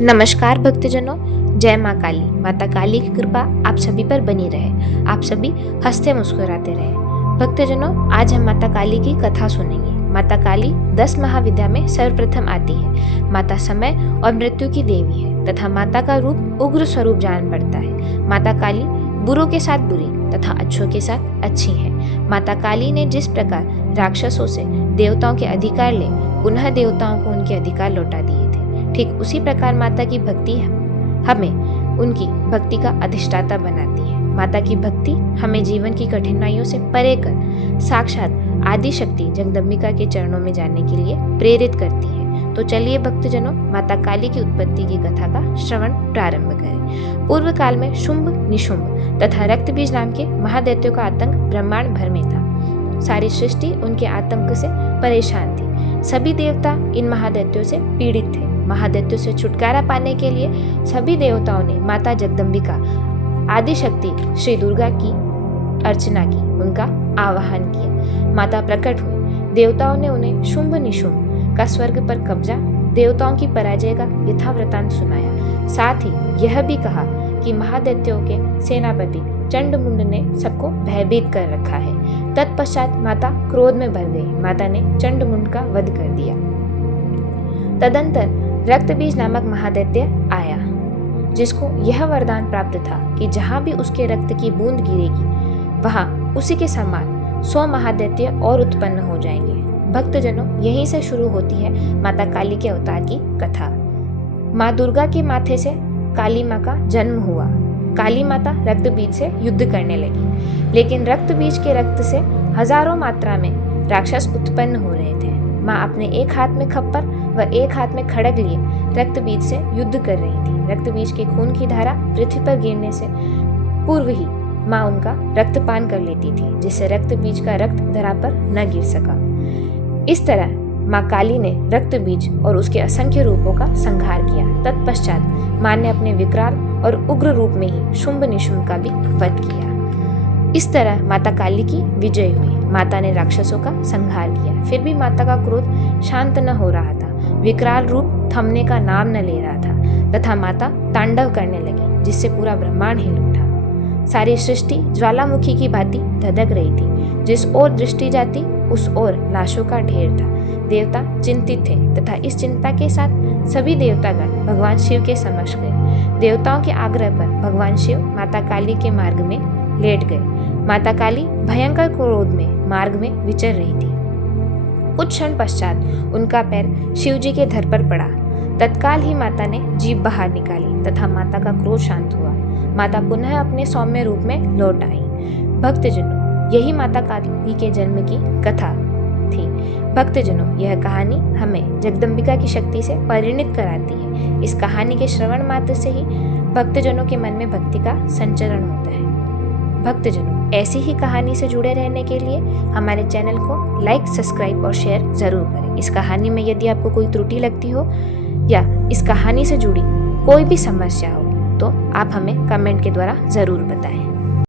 नमस्कार भक्तजनों, जय माँ काली। माता काली की कृपा आप सभी पर बनी रहे, आप सभी हंसते मुस्कुराते रहे। भक्तजनों, आज हम माता काली की कथा सुनेंगे। माता काली 10 महाविद्या में सर्वप्रथम आती है। माता समय और मृत्यु की देवी है तथा माता का रूप उग्र स्वरूप जान पड़ता है। माता काली बुरों के साथ बुरी तथा अच्छों के साथ अच्छी है। माता काली ने जिस प्रकार राक्षसों से देवताओं के अधिकार ले पुनः देवताओं को उनके अधिकार लौटा दिए थे, ठीक उसी प्रकार माता की भक्ति हमें उनकी भक्ति का अधिष्ठाता बनाती है। माता की भक्ति हमें जीवन की कठिनाइयों से परे कर साक्षात आदि शक्ति जगदम्बिका के चरणों में जाने के लिए प्रेरित करती है। तो चलिए भक्तजनों, माता काली की उत्पत्ति की कथा का श्रवण प्रारंभ करें। पूर्व काल में शुंभ, निशुंभ तथा रक्तबीज नाम के महादैत्यों का आतंक ब्रह्मांड भर में था। सारी सृष्टि उनके आतंक से परेशान थी। सभी देवता इन महादैत्यों से पीड़ित थे। महादैत्यों से छुटकारा पाने के लिए सभी देवताओं ने माता जगदम्बिका आदि शक्ति श्री दुर्गा की अर्चना की, उनका आवाहन किया। माता प्रकट हुई। देवताओं ने उन्हें शुंभ निशुंभ का स्वर्ग पर कब्जा, देवताओं की पराजय का यथावृतांत सुनाया। साथ ही यह भी कहा कि महादैत्यों के सेनापति चंडमुंड ने सबको भयभीत कर रखा है। तत्पश्चात माता क्रोध में भर गई। माता ने चंडमुंड का वध कर दिया। तदंतर रक्तबीज नामक महादैत्य आया, जिसको यह वरदान प्राप्त था कि जहां भी उसके रक्त की बूंद गिरेगी वहां उसी के समान 100 महादैत्य और उत्पन्न हो जाएंगे। भक्तजनों, यहीं से शुरू होती है माता काली के अवतार की कथा। माँ दुर्गा के माथे से काली माँ का जन्म हुआ। काली माता रक्तबीज से युद्ध करने लगी, लेकिन रक्तबीज के रक्त से हजारों मात्रा में राक्षस उत्पन्न हो रहे थे। माँ अपने एक हाथ में खप्पर व एक हाथ में खड़ग लिए रक्तबीज से युद्ध कर रही थी। रक्तबीज के खून की धारा पृथ्वी पर गिरने से पूर्व ही माँ उनका रक्तपान कर लेती थी, जिससे रक्तबीज का रक्त धरा पर न गिर सका। इस तरह माँ काली ने रक्तबीज और उसके असंख्य रूपों का संहार किया। तत्पश्चात माँ ने अपने विकराल और उग्र रूप में ही शुंभ निशुंभ का भी वध किया। इस तरह माता काली की विजय हुई। माता ने राक्षसों का संहार किया। फिर भी माता का क्रोध शांत न हो रहा था। विकराल रूप थमने का नाम न ले रहा था तथा माता तांडव करने लगी, जिससे पूरा ब्रह्मांड हिल उठा। सारी सृष्टि ज्वालामुखी की भांति धधक रही थी। जिस ओर दृष्टि जाती उस ओर लाशों का ढेर था। देवता चिंतित थे तथा इस चिंता के साथ सभी देवतागण भगवान शिव के समक्ष गए। देवताओं के आग्रह पर भगवान शिव माता काली के मार्ग में लेट गए। माता काली भयंकर क्रोध में मार्ग में विचर रही थी। कुछ क्षण पश्चात उनका पैर शिवजी के धड़ पर पड़ा। तत्काल ही माता ने जीभ बाहर निकाली तथा माता का क्रोध शांत हुआ। माता पुनः अपने सौम्य रूप में लौट आई। भक्तजनों, यही माता काली के जन्म की कथा थी। भक्तजनों, यह कहानी हमें जगदम्बिका की शक्ति से परिणित कराती है। इस कहानी के श्रवण मात्र से ही भक्तजनों के मन में भक्ति का संचरण होता है। भक्तजनों, ऐसी ही कहानी से जुड़े रहने के लिए हमारे चैनल को लाइक, सब्सक्राइब और शेयर जरूर करें। इस कहानी में यदि आपको कोई त्रुटि लगती हो या इस कहानी से जुड़ी कोई भी समस्या हो तो आप हमें कमेंट के द्वारा ज़रूर बताएं।